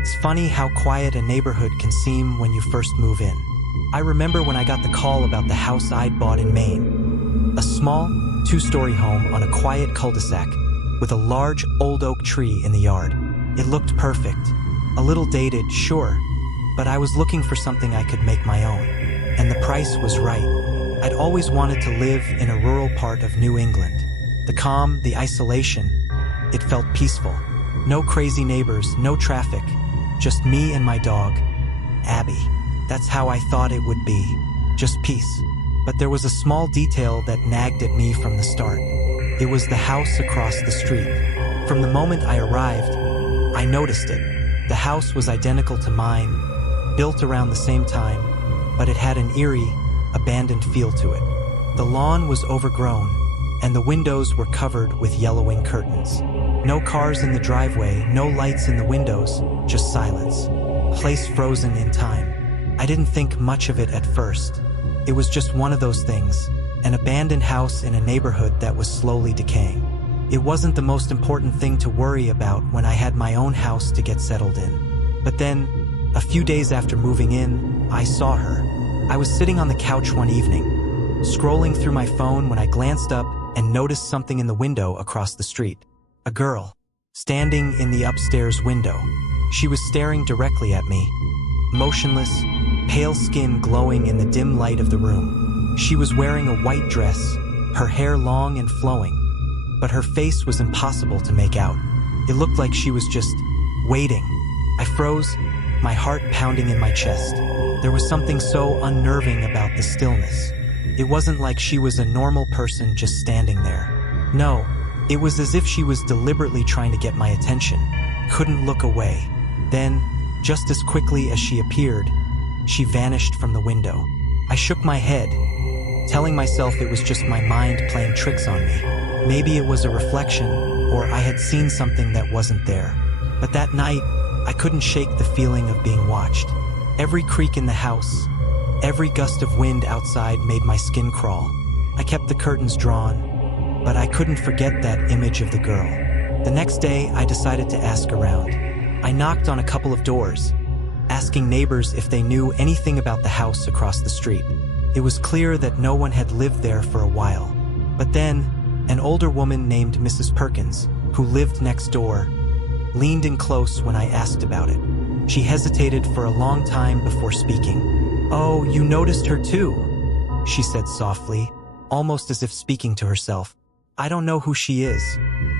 It's funny how quiet a neighborhood can seem when you first move in. I remember when I got the call about the house I'd bought in Maine. A small, two-story home on a quiet cul-de-sac with a large old oak tree in the yard. It looked perfect. A little dated, sure, but I was looking for something I could make my own. And the price was right. I'd always wanted to live in a rural part of New England. The calm, the isolation, it felt peaceful. No crazy neighbors, no traffic, just me and my dog, Abby. That's how I thought it would be, just peace. But there was a small detail that nagged at me from the start. It was the house across the street. From the moment I arrived, I noticed it. The house was identical to mine, built around the same time, but it had an eerie, abandoned feel to it. The lawn was overgrown, and the windows were covered with yellowing curtains. No cars in the driveway, no lights in the windows, just silence. A place frozen in time. I didn't think much of it at first. It was just one of those things, an abandoned house in a neighborhood that was slowly decaying. It wasn't the most important thing to worry about when I had my own house to get settled in. But then, a few days after moving in, I saw her. I was sitting on the couch one evening, scrolling through my phone when I glanced up and noticed something in the window across the street. A girl, standing in the upstairs window. She was staring directly at me, motionless, pale skin glowing in the dim light of the room. She was wearing a white dress, her hair long and flowing, but her face was impossible to make out. It looked like she was just waiting. I froze, my heart pounding in my chest. There was something so unnerving about the stillness. It wasn't like she was a normal person just standing there. No, it was as if she was deliberately trying to get my attention. Couldn't look away. Then, just as quickly as she appeared, she vanished from the window. I shook my head, telling myself it was just my mind playing tricks on me. Maybe it was a reflection, or I had seen something that wasn't there. But that night, I couldn't shake the feeling of being watched. Every creak in the house, every gust of wind outside made my skin crawl. I kept the curtains drawn, but I couldn't forget that image of the girl. The next day, I decided to ask around. I knocked on a couple of doors, asking neighbors if they knew anything about the house across the street. It was clear that no one had lived there for a while. But then, an older woman named Mrs. Perkins, who lived next door, leaned in close when I asked about it. She hesitated for a long time before speaking. "Oh, you noticed her too," she said softly, almost as if speaking to herself. "I don't know who she is,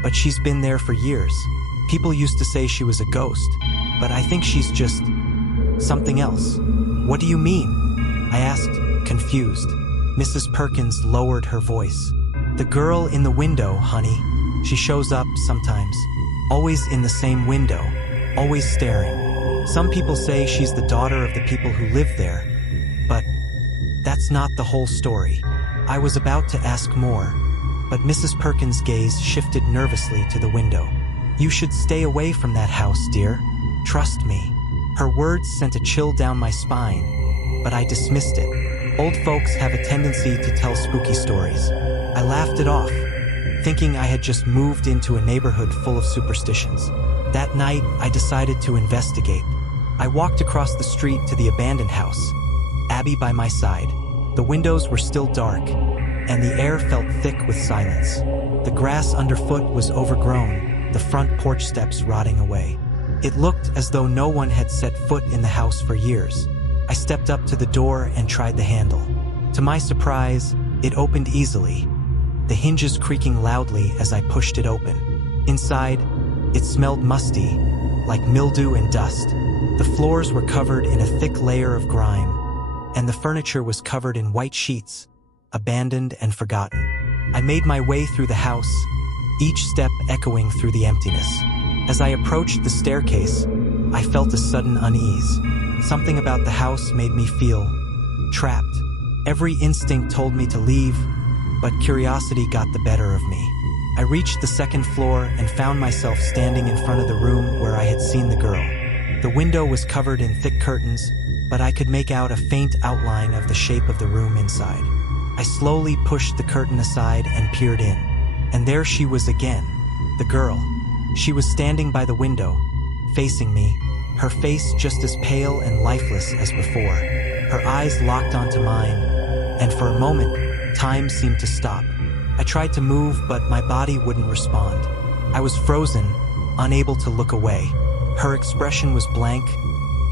but she's been there for years. People used to say she was a ghost, but I think she's just something else." "What do you mean?" I asked, confused. Mrs. Perkins lowered her voice. "The girl in the window, honey. She shows up sometimes. Always in the same window, always staring. Some people say she's the daughter of the people who live there, but that's not the whole story." I was about to ask more, but Mrs. Perkins' gaze shifted nervously to the window. "You should stay away from that house, dear. Trust me." Her words sent a chill down my spine, but I dismissed it. Old folks have a tendency to tell spooky stories. I laughed it off, thinking I had just moved into a neighborhood full of superstitions. That night, I decided to investigate. I walked across the street to the abandoned house, Abby by my side. The windows were still dark, and the air felt thick with silence. The grass underfoot was overgrown, the front porch steps rotting away. It looked as though no one had set foot in the house for years. I stepped up to the door and tried the handle. To my surprise, it opened easily, the hinges creaking loudly as I pushed it open. Inside, it smelled musty, like mildew and dust. The floors were covered in a thick layer of grime, and the furniture was covered in white sheets, abandoned and forgotten. I made my way through the house, each step echoing through the emptiness. As I approached the staircase, I felt a sudden unease. Something about the house made me feel trapped. Every instinct told me to leave, but curiosity got the better of me. I reached the second floor and found myself standing in front of the room where I had seen the girl. The window was covered in thick curtains, but I could make out a faint outline of the shape of the room inside. I slowly pushed the curtain aside and peered in. And there she was again, the girl. She was standing by the window, facing me, her face just as pale and lifeless as before. Her eyes locked onto mine, and for a moment, time seemed to stop. I tried to move, but my body wouldn't respond. I was frozen, unable to look away. Her expression was blank,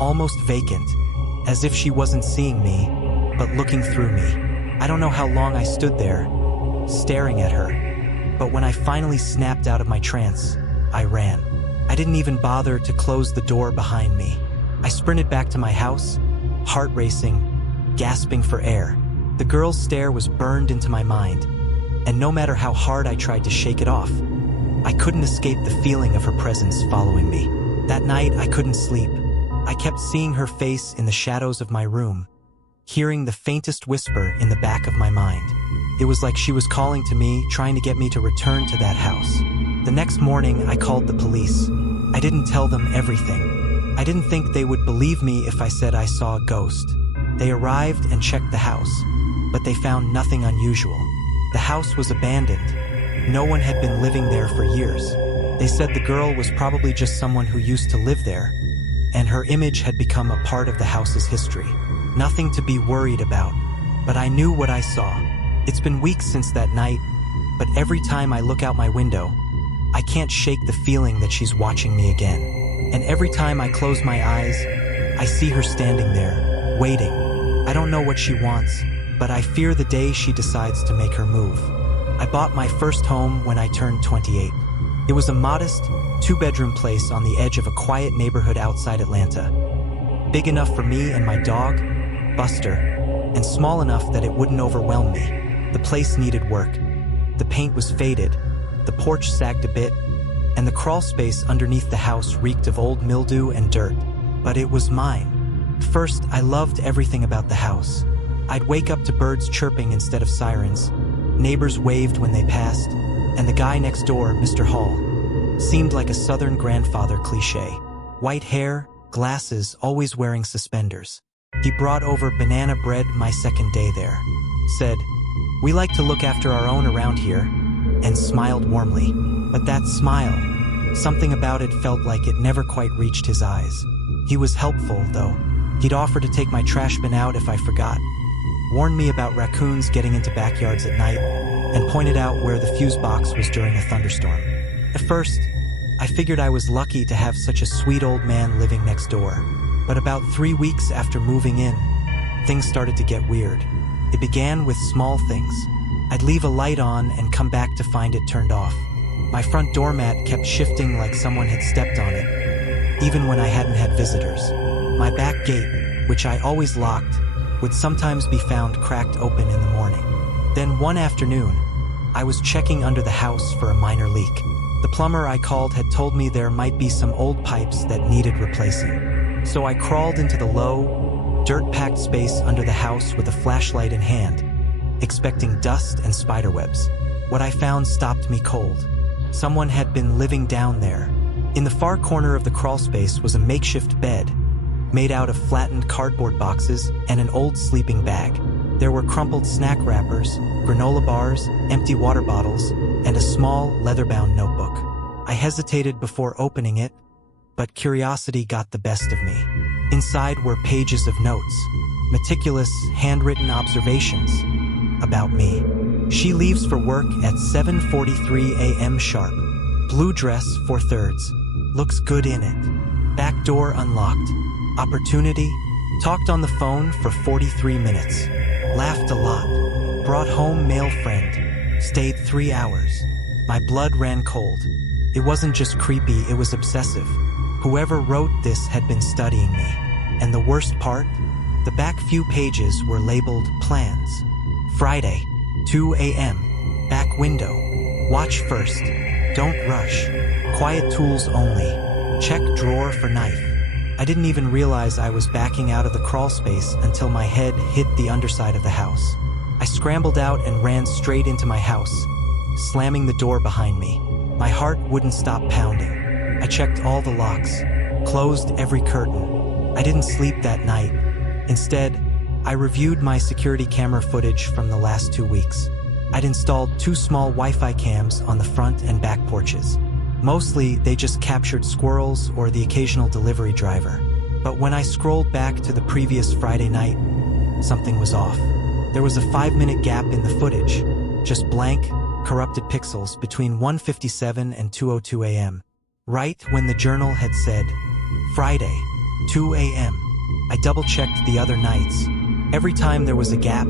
almost vacant, as if she wasn't seeing me, but looking through me. I don't know how long I stood there, staring at her, but when I finally snapped out of my trance, I ran. I didn't even bother to close the door behind me. I sprinted back to my house, heart racing, gasping for air. The girl's stare was burned into my mind, and no matter how hard I tried to shake it off, I couldn't escape the feeling of her presence following me. That night, I couldn't sleep. I kept seeing her face in the shadows of my room, hearing the faintest whisper in the back of my mind. It was like she was calling to me, trying to get me to return to that house. The next morning, I called the police. I didn't tell them everything. I didn't think they would believe me if I said I saw a ghost. They arrived and checked the house, but they found nothing unusual. The house was abandoned. No one had been living there for years. They said the girl was probably just someone who used to live there, and her image had become a part of the house's history. Nothing to be worried about, but I knew what I saw. It's been weeks since that night, but every time I look out my window, I can't shake the feeling that she's watching me again. And every time I close my eyes, I see her standing there, waiting. I don't know what she wants, but I fear the day she decides to make her move. I bought my first home when I turned 28. It was a modest, two-bedroom place on the edge of a quiet neighborhood outside Atlanta. Big enough for me and my dog, Buster, and small enough that it wouldn't overwhelm me. The place needed work. The paint was faded, the porch sagged a bit, and the crawl space underneath the house reeked of old mildew and dirt. But it was mine. First, I loved everything about the house. I'd wake up to birds chirping instead of sirens, neighbors waved when they passed, and the guy next door, Mr. Hall, seemed like a Southern grandfather cliché. White hair, glasses, always wearing suspenders. He brought over banana bread my second day there, said, "We like to look after our own around here," and smiled warmly. But that smile, something about it felt like it never quite reached his eyes. He was helpful, though. He'd offer to take my trash bin out if I forgot, warned me about raccoons getting into backyards at night, and pointed out where the fuse box was during a thunderstorm. At first, I figured I was lucky to have such a sweet old man living next door. But about 3 weeks after moving in, things started to get weird. It began with small things. I'd leave a light on and come back to find it turned off. My front doormat kept shifting like someone had stepped on it, even when I hadn't had visitors. My back gate, which I always locked, would sometimes be found cracked open in the morning. Then one afternoon, I was checking under the house for a minor leak. The plumber I called had told me there might be some old pipes that needed replacing. So I crawled into the low, dirt-packed space under the house with a flashlight in hand, expecting dust and spiderwebs. What I found stopped me cold. Someone had been living down there. In the far corner of the crawl space was a makeshift bed, made out of flattened cardboard boxes and an old sleeping bag. There were crumpled snack wrappers, granola bars, empty water bottles, and a small, leather-bound notebook. I hesitated before opening it, but curiosity got the best of me. Inside were pages of notes, meticulous, handwritten observations about me. She leaves for work at 7:43 a.m. sharp. Blue dress, 4/3. Looks good in it. Back door unlocked. Opportunity. Talked on the phone for 43 minutes. Laughed a lot. Brought home male friend. Stayed 3 hours. My blood ran cold. It wasn't just creepy, it was obsessive. Whoever wrote this had been studying me. And the worst part? The back few pages were labeled plans. Friday, 2 a.m. Back window. Watch first. Don't rush. Quiet tools only. Check drawer for knife. I didn't even realize I was backing out of the crawl space until my head hit the underside of the house. I scrambled out and ran straight into my house, slamming the door behind me. My heart wouldn't stop pounding. I checked all the locks, closed every curtain. I didn't sleep that night. Instead, I reviewed my security camera footage from the last 2 weeks. I'd installed 2 small Wi-Fi cams on the front and back porches. Mostly, they just captured squirrels or the occasional delivery driver. But when I scrolled back to the previous Friday night, something was off. There was a 5-minute gap in the footage, just blank, corrupted pixels between 1:57 and 2:02 a.m. Right when the journal had said, Friday, 2 a.m. I double-checked the other nights. Every time there was a gap,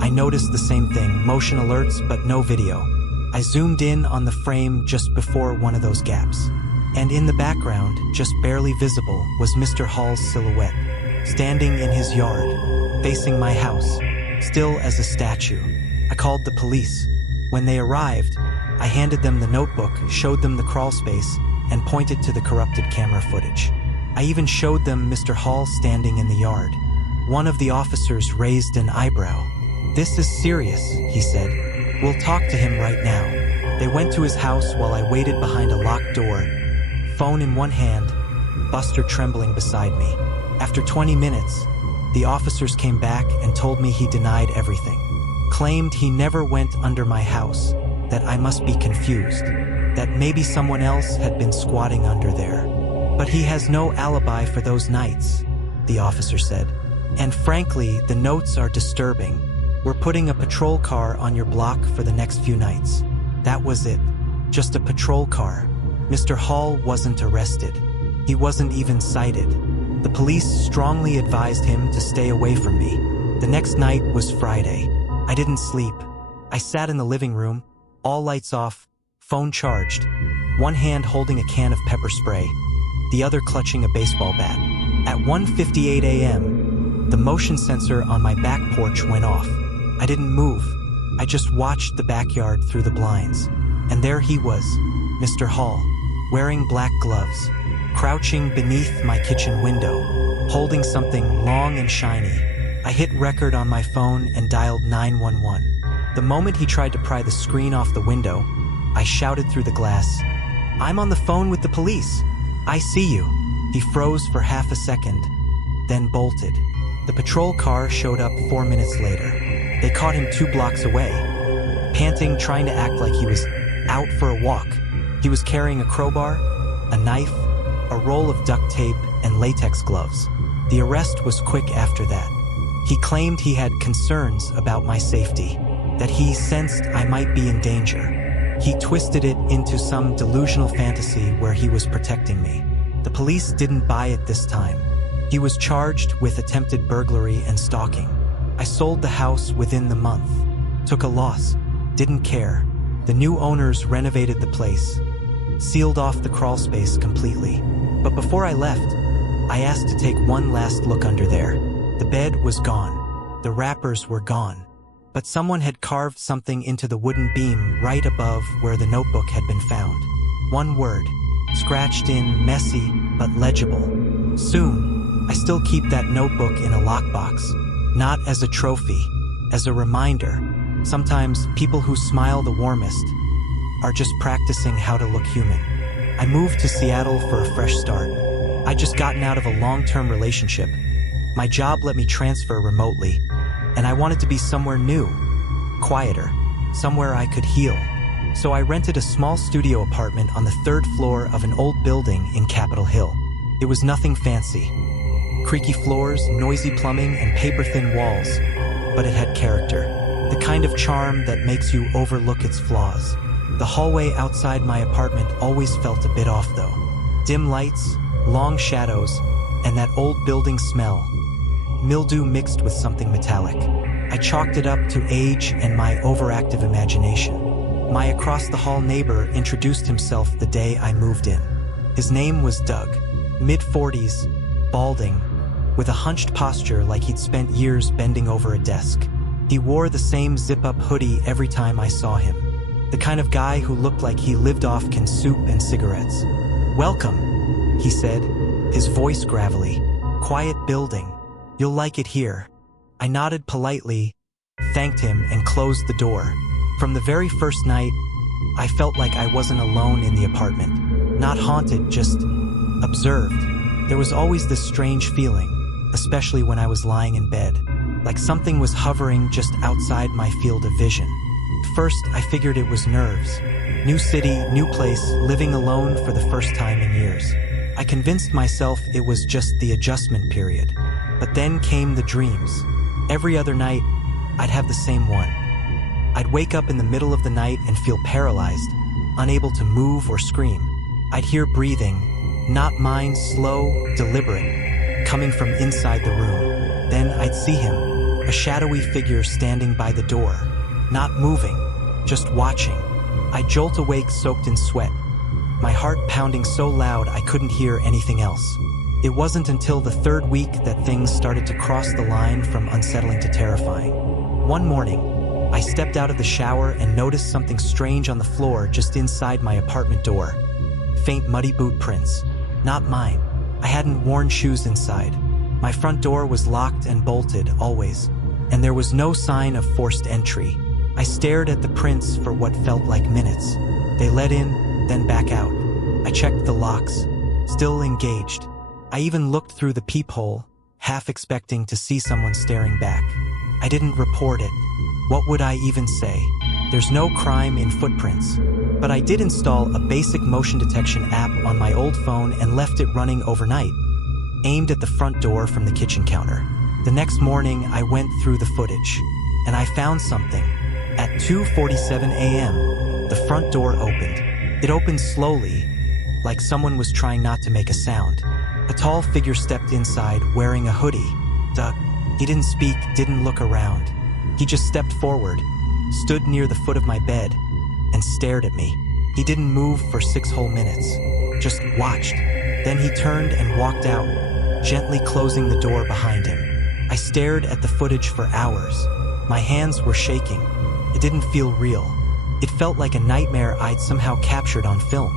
I noticed the same thing, motion alerts but no video. I zoomed in on the frame just before one of those gaps. And in the background, just barely visible, was Mr. Hall's silhouette, standing in his yard, facing my house, still as a statue. I called the police. When they arrived, I handed them the notebook, showed them the crawl space, and pointed to the corrupted camera footage. I even showed them Mr. Hall standing in the yard. One of the officers raised an eyebrow. "This is serious," he said. "We'll talk to him right now." They went to his house while I waited behind a locked door, phone in one hand, Buster trembling beside me. After 20 minutes, the officers came back and told me he denied everything. Claimed he never went under my house, that I must be confused, that maybe someone else had been squatting under there. But he has no alibi for those nights, the officer said. And frankly, the notes are disturbing. We're putting a patrol car on your block for the next few nights. That was it. Just a patrol car. Mr. Hall wasn't arrested. He wasn't even cited. The police strongly advised him to stay away from me. The next night was Friday. I didn't sleep. I sat in the living room, all lights off, phone charged, one hand holding a can of pepper spray, the other clutching a baseball bat. At 1:58 a.m., the motion sensor on my back porch went off. I didn't move. I just watched the backyard through the blinds. And there he was, Mr. Hall, wearing black gloves, crouching beneath my kitchen window, holding something long and shiny. I hit record on my phone and dialed 911. The moment he tried to pry the screen off the window, I shouted through the glass, "I'm on the phone with the police. I see you." He froze for half a second, then bolted. The patrol car showed up 4 minutes later. They caught him 2 blocks away, panting, trying to act like he was out for a walk. He was carrying a crowbar, a knife, a roll of duct tape, and latex gloves. The arrest was quick after that. He claimed he had concerns about my safety, that he sensed I might be in danger. He twisted it into some delusional fantasy where he was protecting me. The police didn't buy it this time. He was charged with attempted burglary and stalking. I sold the house within the month, took a loss, didn't care. The new owners renovated the place, sealed off the crawl space completely. But before I left, I asked to take one last look under there. The bed was gone. The wrappers were gone. But someone had carved something into the wooden beam right above where the notebook had been found. One word, scratched in, messy, but legible. Soon, I still keep that notebook in a lockbox. Not as a trophy, as a reminder. Sometimes people who smile the warmest are just practicing how to look human. I moved to Seattle for a fresh start. I'd just gotten out of a long-term relationship. My job let me transfer remotely, and I wanted to be somewhere new, quieter, somewhere I could heal. So I rented a small studio apartment on the 3rd floor of an old building in Capitol Hill. It was nothing fancy. Creaky floors, noisy plumbing, and paper-thin walls, but it had character. The kind of charm that makes you overlook its flaws. The hallway outside my apartment always felt a bit off though. Dim lights, long shadows, and that old building smell. Mildew mixed with something metallic. I chalked it up to age and my overactive imagination. My across-the-hall neighbor introduced himself the day I moved in. His name was Doug, mid-40s, balding, with a hunched posture like he'd spent years bending over a desk. He wore the same zip-up hoodie every time I saw him. The kind of guy who looked like he lived off canned soup and cigarettes. "Welcome," he said, his voice gravelly. "Quiet building. You'll like it here." I nodded politely, thanked him, and closed the door. From the very first night, I felt like I wasn't alone in the apartment. Not haunted, just observed. There was always this strange feeling, especially when I was lying in bed, like something was hovering just outside my field of vision. First, I figured it was nerves. New city, new place, living alone for the first time in years. I convinced myself it was just the adjustment period. But then came the dreams. Every other night, I'd have the same one. I'd wake up in the middle of the night and feel paralyzed, unable to move or scream. I'd hear breathing, not mine, slow, deliberate, coming from inside the room. Then I'd see him, a shadowy figure standing by the door, not moving, just watching. I jolt awake soaked in sweat, my heart pounding so loud I couldn't hear anything else. It wasn't until the third week that things started to cross the line from unsettling to terrifying. One morning, I stepped out of the shower and noticed something strange on the floor just inside my apartment door. Faint muddy boot prints. Not mine. I hadn't worn shoes inside. My front door was locked and bolted, always, and there was no sign of forced entry. I stared at the prints for what felt like minutes. They led in, then back out. I checked the locks, still engaged. I even looked through the peephole, half expecting to see someone staring back. I didn't report it. What would I even say? There's no crime in footprints. But I did install a basic motion detection app on my old phone and left it running overnight, aimed at the front door from the kitchen counter. The next morning, I went through the footage, and I found something. At 2:47 a.m., the front door opened. It opened slowly, like someone was trying not to make a sound. A tall figure stepped inside, wearing a hoodie. Doug. He didn't speak, didn't look around. He just stepped forward, stood near the foot of my bed, and stared at me. He didn't move for 6 whole minutes, just watched. Then he turned and walked out, gently closing the door behind him. I stared at the footage for hours. My hands were shaking. It didn't feel real. It felt like a nightmare I'd somehow captured on film.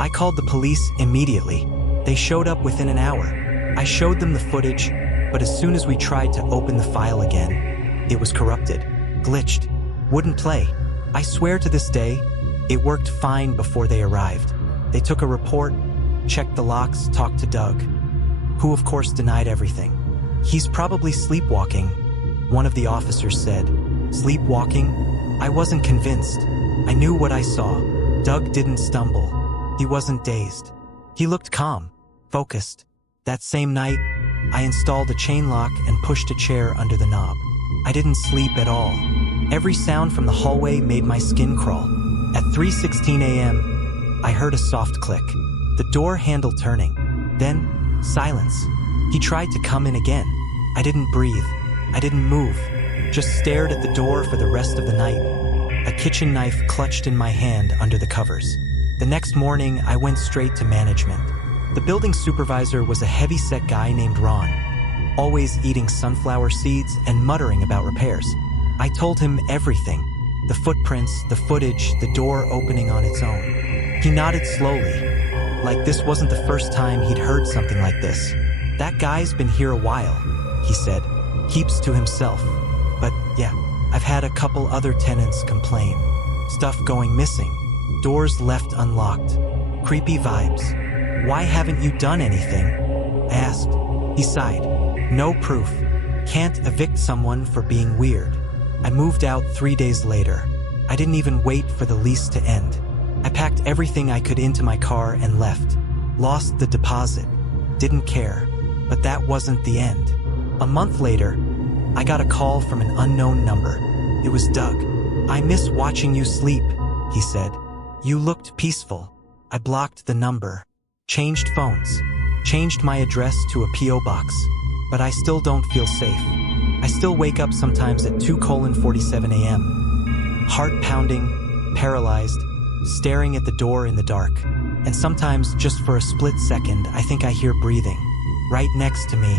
I called the police immediately. They showed up within an hour. I showed them the footage, but as soon as we tried to open the file again, it was corrupted, glitched, wouldn't play. I swear to this day, it worked fine before they arrived. They took a report, checked the locks, talked to Doug, who of course denied everything. He's probably sleepwalking, one of the officers said. Sleepwalking? I wasn't convinced. I knew what I saw. Doug didn't stumble. He wasn't dazed. He looked calm, focused. That same night, I installed a chain lock and pushed a chair under the knob. I didn't sleep at all. Every sound from the hallway made my skin crawl. At 3:16 a.m., I heard a soft click, the door handle turning. Then, silence. He tried to come in again. I didn't breathe. I didn't move. Just stared at the door for the rest of the night. A kitchen knife clutched in my hand under the covers. The next morning, I went straight to management. The building supervisor was a heavy-set guy named Ron, always eating sunflower seeds and muttering about repairs. I told him everything. The footprints, the footage, the door opening on its own. He nodded slowly, like this wasn't the first time he'd heard something like this. That guy's been here a while, he said. Keeps to himself. But yeah, I've had a couple other tenants complain. Stuff going missing. Doors left unlocked. Creepy vibes. Why haven't you done anything? I asked. He sighed. No proof. Can't evict someone for being weird. I moved out 3 days later. I didn't even wait for the lease to end. I packed everything I could into my car and left. Lost the deposit. Didn't care. But that wasn't the end. A month later, I got a call from an unknown number. It was Doug. I miss watching you sleep, he said. You looked peaceful. I blocked the number. Changed phones. Changed my address to a P.O. box. But I still don't feel safe. I still wake up sometimes at 2:47 a.m. Heart pounding, paralyzed, staring at the door in the dark. And sometimes, just for a split second, I think I hear breathing. Right next to me,